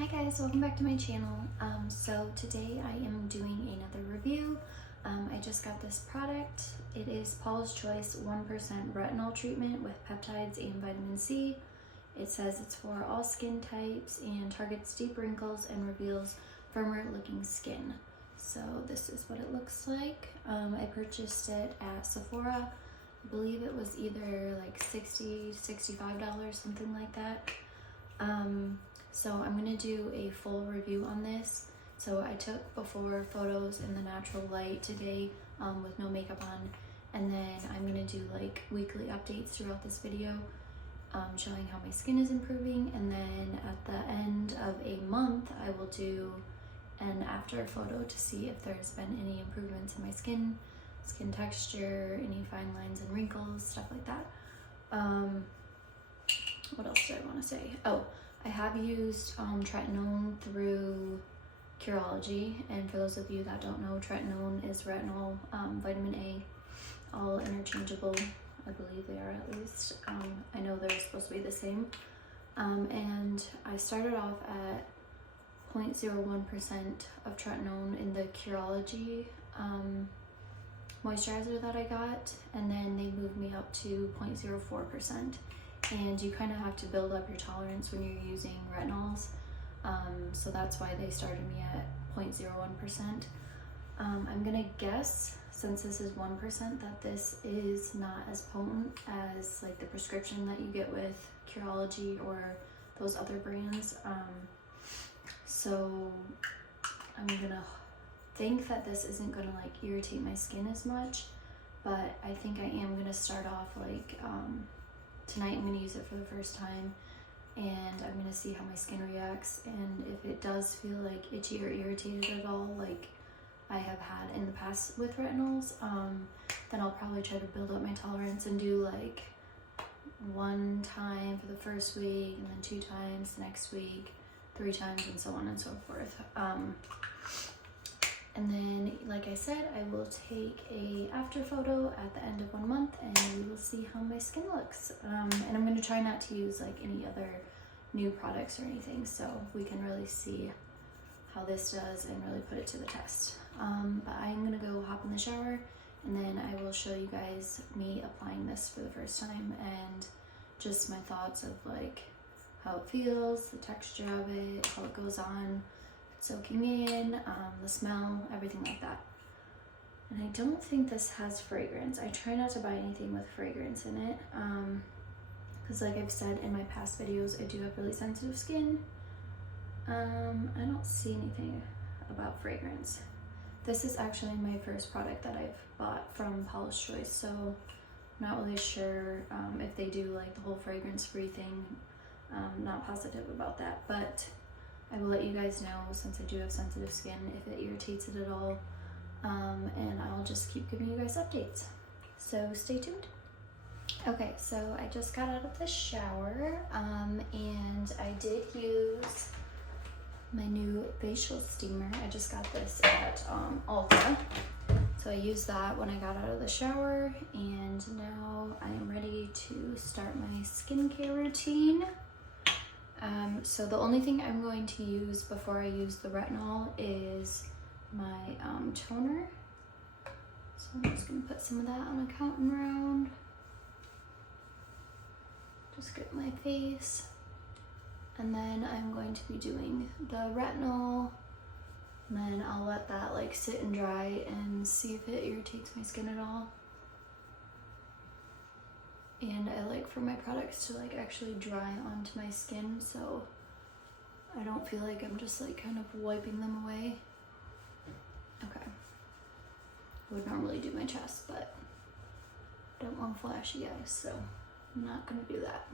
Hi guys, welcome back to my channel. So today I am doing another review. I just got this product. It is Paula's Choice 1% Retinol treatment with peptides and vitamin C. It says it's for all skin types and targets deep wrinkles and reveals firmer looking skin. So this is what it looks like. I purchased it at Sephora. I believe it was either like $60 to $65, something like that. So I'm gonna do a full review on this. So I took before photos in the natural light today with no makeup on, and then I'm gonna do like weekly updates throughout this video showing how my skin is improving, and then at the end of a month I will do an after photo to see if there's been any improvements in my skin texture, any fine lines and wrinkles, stuff like that. What else do I want to say? Oh, I have used Retinol through Curology, and for those of you that don't know, Retinol is retinol, vitamin A, all interchangeable. I believe they are, at least. I know they're supposed to be the same. And I started off at 0.01% of Retinol in the Curology moisturizer that I got, and then they moved me up to 0.04%. And you kind of have to build up your tolerance when you're using retinols, so that's why they started me at 0.01%. I'm gonna guess, since this is 1%, that this is not as potent as like the prescription that you get with Curology or those other brands. So I'm gonna think that this isn't gonna like irritate my skin as much, but I think I am gonna start off like tonight. I'm going to use it for the first time, and I'm going to see how my skin reacts, and if it does feel like itchy or irritated at all, like I have had in the past with retinols, then I'll probably try to build up my tolerance and do like 1 time for the first week, and then 2 times the next week, 3 times, and so on and so forth. And then, like I said, I will take a after photo at the end of 1 month, and we will see how my skin looks. And I'm going to try not to use like any other new products or anything, so we can really see how this does and really put it to the test. But I'm going to go hop in the shower, and then I will show you guys me applying this for the first time and just my thoughts of like how it feels, the texture of it, how it goes on, soaking in, the smell, everything like that. And I don't think this has fragrance. I try not to buy anything with fragrance in it, because like I've said in my past videos, I do have really sensitive skin. I don't see anything about fragrance. This is actually my first product that I've bought from Paula's Choice, so I'm not really sure if they do like the whole fragrance-free thing. Not positive about that, but I will let you guys know, since I do have sensitive skin, if it irritates it at all, and I'll just keep giving you guys updates. So stay tuned. Okay, so I just got out of the shower, and I did use my new facial steamer. I just got this at Ulta. So I used that when I got out of the shower, and now I am ready to start my skincare routine. So the only thing I'm going to use before I use the retinol is my toner. So I'm just going to put some of that on a cotton round. Just get my face. And then I'm going to be doing the retinol. And then I'll let that like sit and dry and see if it irritates my skin at all. And I like for my products to like actually dry onto my skin, so I don't feel like I'm just like kind of wiping them away. Okay. I would normally do my chest, but I don't want to flash you guys, so I'm not gonna do that.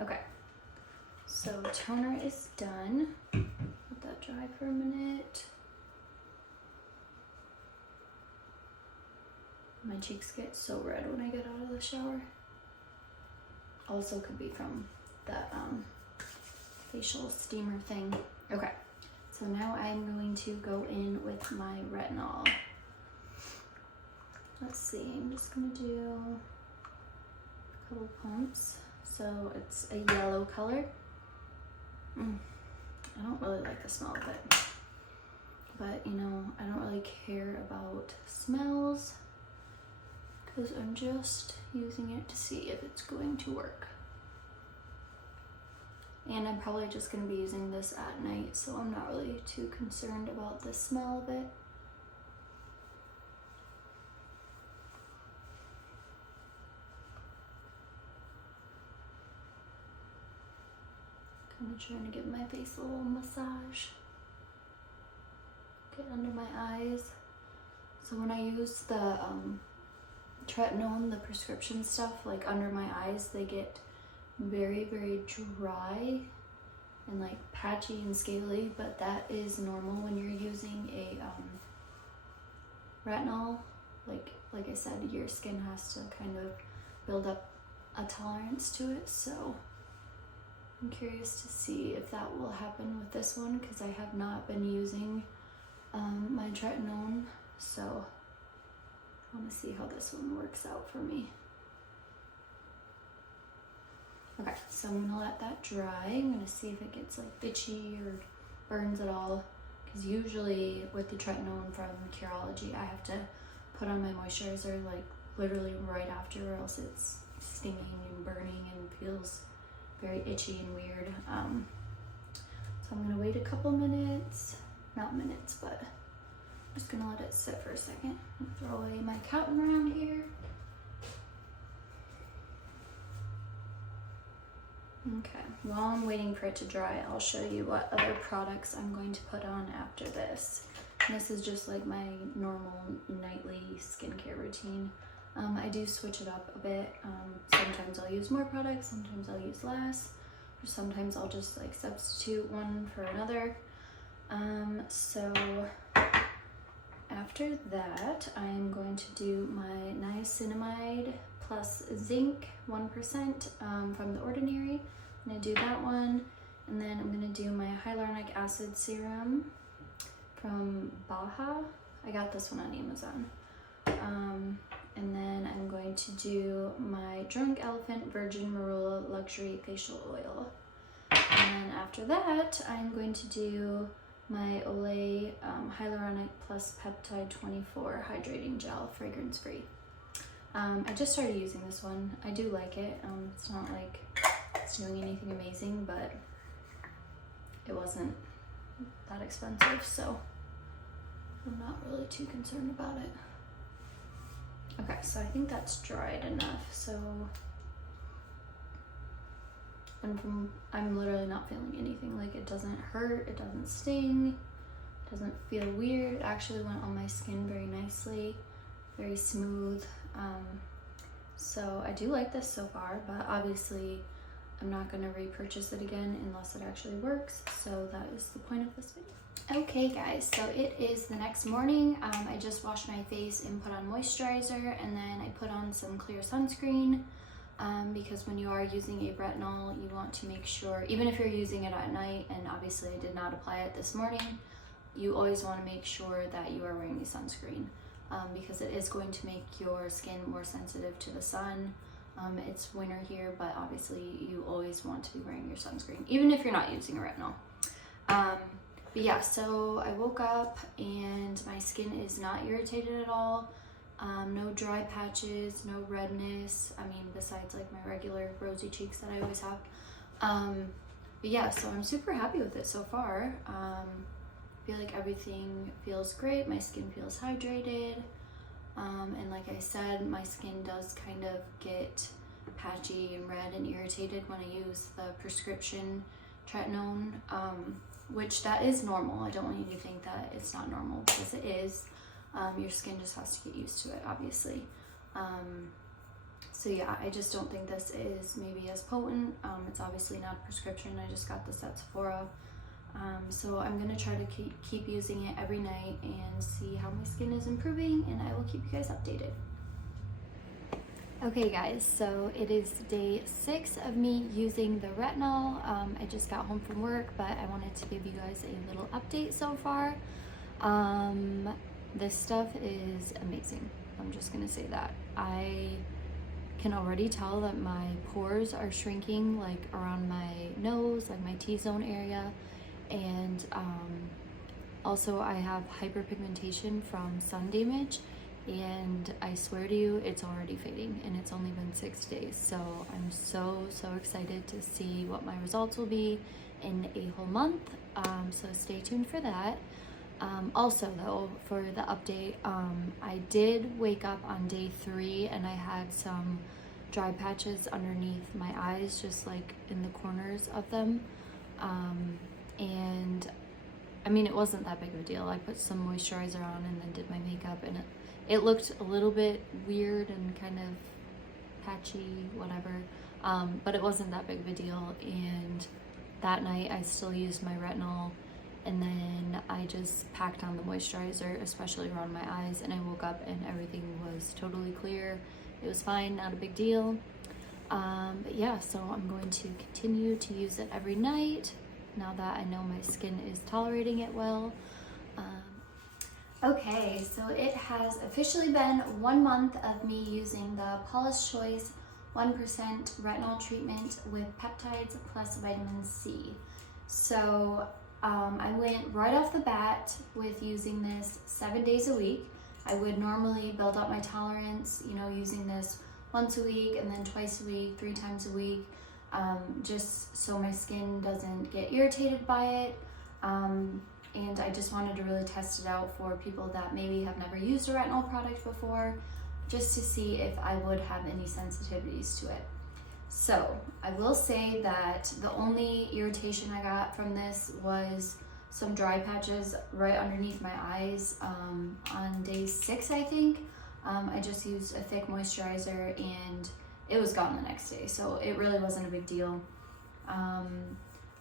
Okay. So toner is done. Let that dry for a minute. My cheeks get so red when I get out of the shower. Also could be from that facial steamer thing. Okay, so now I'm going to go in with my retinol. Let's see, I'm just gonna do a couple pumps. So it's a yellow color. I don't really like the smell of it, but you know, I don't really care about smells because I'm just using it to see if it's going to work. And I'm probably just going to be using this at night, so I'm not really too concerned about the smell of it. Kind of trying to give my face a little massage. Get under my eyes. So when I use the Retinol, the prescription stuff, like under my eyes, they get very, very dry and like patchy and scaly, but that is normal when you're using a retinol. Like I said, your skin has to kind of build up a tolerance to it, so I'm curious to see if that will happen with this one because I have not been using my Retinol, so I want to see how this one works out for me. Okay, so I'm gonna let that dry. I'm gonna see if it gets like itchy or burns at all, because usually with the Retinol from Curology, I have to put on my moisturizer like literally right after, or else it's stinging and burning and feels very itchy and weird. So I'm gonna wait a couple minutes, not minutes, but I'm just gonna let it sit for a second. Throw away my cotton around here. Okay, while I'm waiting for it to dry, I'll show you what other products I'm going to put on after this. And this is just like my normal nightly skincare routine. I do switch it up a bit. Sometimes I'll use more products, sometimes I'll use less, or sometimes I'll just like substitute one for another. So after that, I'm going to do my niacinamide plus zinc 1% from The Ordinary. I'm going to do that one, and then I'm going to do my hyaluronic acid serum from Baja. I got this one on Amazon. And then I'm going to do my Drunk Elephant Virgin Marula Luxury Facial Oil. And then after that, I'm going to do my Olay Hyaluronic Plus Peptide 24 Hydrating Gel, fragrance free. I just started using this one. I do like it. It's not like it's doing anything amazing, but it wasn't that expensive, so I'm not really too concerned about it. Okay, so I think that's dried enough. So I'm literally not feeling anything. Like, it doesn't hurt, it doesn't sting, it doesn't feel weird. It actually went on my skin very nicely, very smooth. So I do like this so far, but obviously I'm not going to repurchase it again unless it actually works. So that is the point of this video. Okay guys, so it is the next morning. I just washed my face and put on moisturizer, and then I put on some clear sunscreen because when you are using a retinol, you want to make sure, even if you're using it at night, and obviously I did not apply it this morning, you always want to make sure that you are wearing a sunscreen because it is going to make your skin more sensitive to the sun. It's winter here, but obviously you always want to be wearing your sunscreen, even if you're not using a retinol. But yeah, so I woke up and my skin is not irritated at all. No dry patches, no redness. I mean, besides like my regular rosy cheeks that I always have. But yeah, so I'm super happy with it so far. I feel like everything feels great. My skin feels hydrated. And like I said, my skin does kind of get patchy and red and irritated when I use the prescription Retinol, which that is normal. I don't want you to think that it's not normal, because it is. Your skin just has to get used to it, obviously. So yeah, I just don't think this is maybe as potent. It's obviously not a prescription. I just got this at Sephora. So I'm gonna try to keep using it every night and see how my skin is improving, and I will keep you guys updated. Okay guys, so it is day 6 of me using the retinol. I just got home from work, but I wanted to give you guys a little update so far. This stuff is amazing. I'm just gonna say that. I can already tell that my pores are shrinking, like around my nose, like my T-zone area. And also I have hyperpigmentation from sun damage, and I swear to you, it's already fading, and it's only been 6 days. So I'm so excited to see what my results will be in a whole month. So stay tuned for that. Also though, for the update, I did wake up on day 3 and I had some dry patches underneath my eyes, just like in the corners of them. And I mean, it wasn't that big of a deal. I put some moisturizer on and then did my makeup, and it looked a little bit weird and kind of patchy, whatever. But it wasn't that big of a deal. And that night I still used my retinol, and then I just packed on the moisturizer, especially around my eyes, and I woke up and everything was totally clear. It was fine, not a big deal. But yeah, so I'm going to continue to use it every night now that I know my skin is tolerating it well. Okay, so it has officially been 1 month of me using the Paula's Choice 1% retinol treatment with peptides plus vitamin C. So I went right off the bat with using this 7 days a week. I would normally build up my tolerance, you know, using this once a week and then twice a week, 3 times a week, just so my skin doesn't get irritated by it. And I just wanted to really test it out for people that maybe have never used a retinol product before, just to see if I would have any sensitivities to it. So I will say that the only irritation I got from this was some dry patches right underneath my eyes on day 6, I think. I just used a thick moisturizer and it was gone the next day, so it really wasn't a big deal.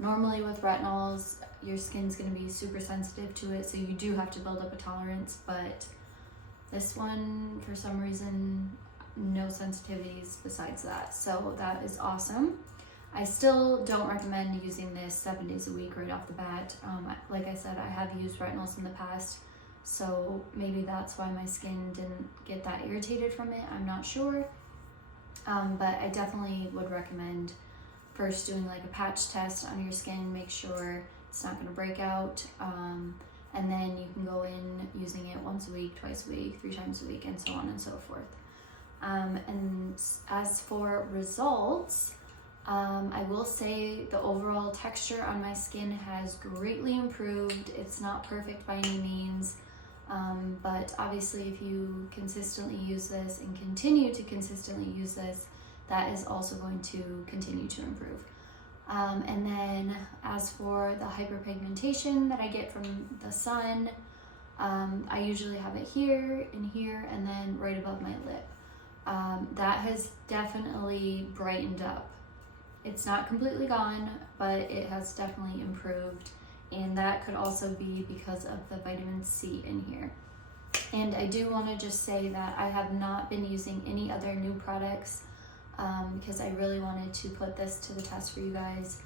Normally with retinols, your skin's going to be super sensitive to it, so you do have to build up a tolerance, but this one, for some reason, no sensitivities besides that, so that is awesome. I still don't recommend using this 7 days a week right off the bat. Like I said, I have used retinols in the past, so maybe that's why my skin didn't get that irritated from it, I'm not sure. But I definitely would recommend first doing like a patch test on your skin, make sure it's not going to break out, and then you can go in using it once a week, twice a week, 3 times a week, and so on and so forth. And as for results, I will say the overall texture on my skin has greatly improved. It's not perfect by any means, but obviously if you consistently use this and continue to consistently use this, that is also going to continue to improve. And then as for the hyperpigmentation that I get from the sun, I usually have it here and here and then right above my lip. That has definitely brightened up. It's not completely gone, but it has definitely improved, and that could also be because of the vitamin C in here. And I do want to just say that I have not been using any other new products because I really wanted to put this to the test for you guys.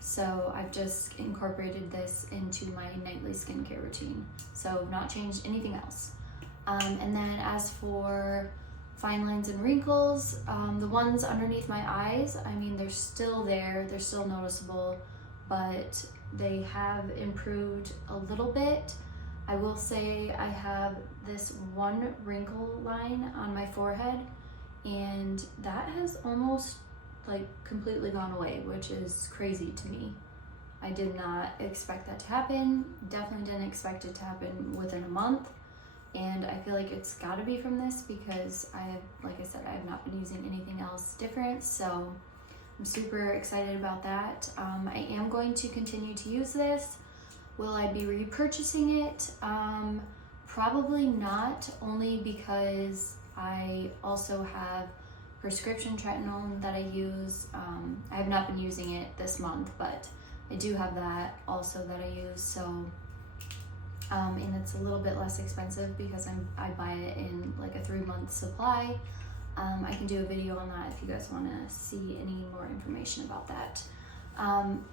So I've just incorporated this into my nightly skincare routine. So not changed anything else. And then as for fine lines and wrinkles, the ones underneath my eyes, I mean, they're still there, they're still noticeable, but they have improved a little bit. I will say I have this one wrinkle line on my forehead, and that has almost like completely gone away, which is crazy to me. I did not expect that to happen. Definitely didn't expect it to happen within a month. And I feel like it's gotta be from this because like I said, I have not been using anything else different. So I'm super excited about that. I am going to continue to use this. Will I be repurchasing it? Probably not, only because I also have prescription tretinoin that I use. I have not been using it this month, but I do have that also that I use. So, and it's a little bit less expensive because I buy it in like a 3-month supply. I can do a video on that if you guys want to see any more information about that.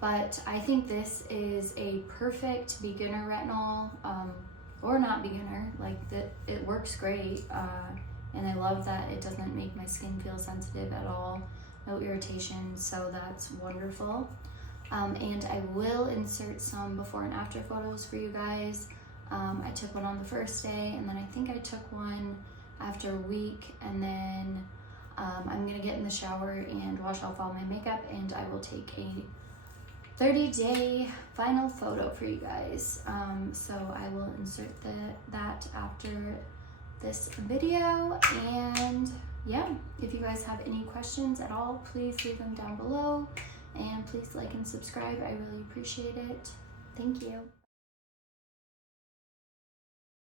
But I think this is a perfect beginner retinol, or not beginner, like that. It works great. and I love that it doesn't make my skin feel sensitive at all, no irritation, so that's wonderful. And I will insert some before and after photos for you guys. I took one on the first day, and then I think I took one after a week, and then I'm gonna get in the shower and wash off all my makeup, and I will take a 30-day final photo for you guys. So I will insert that after this video. And yeah, if you guys have any questions at all, please leave them down below, and please like and subscribe. I really appreciate it. Thank you.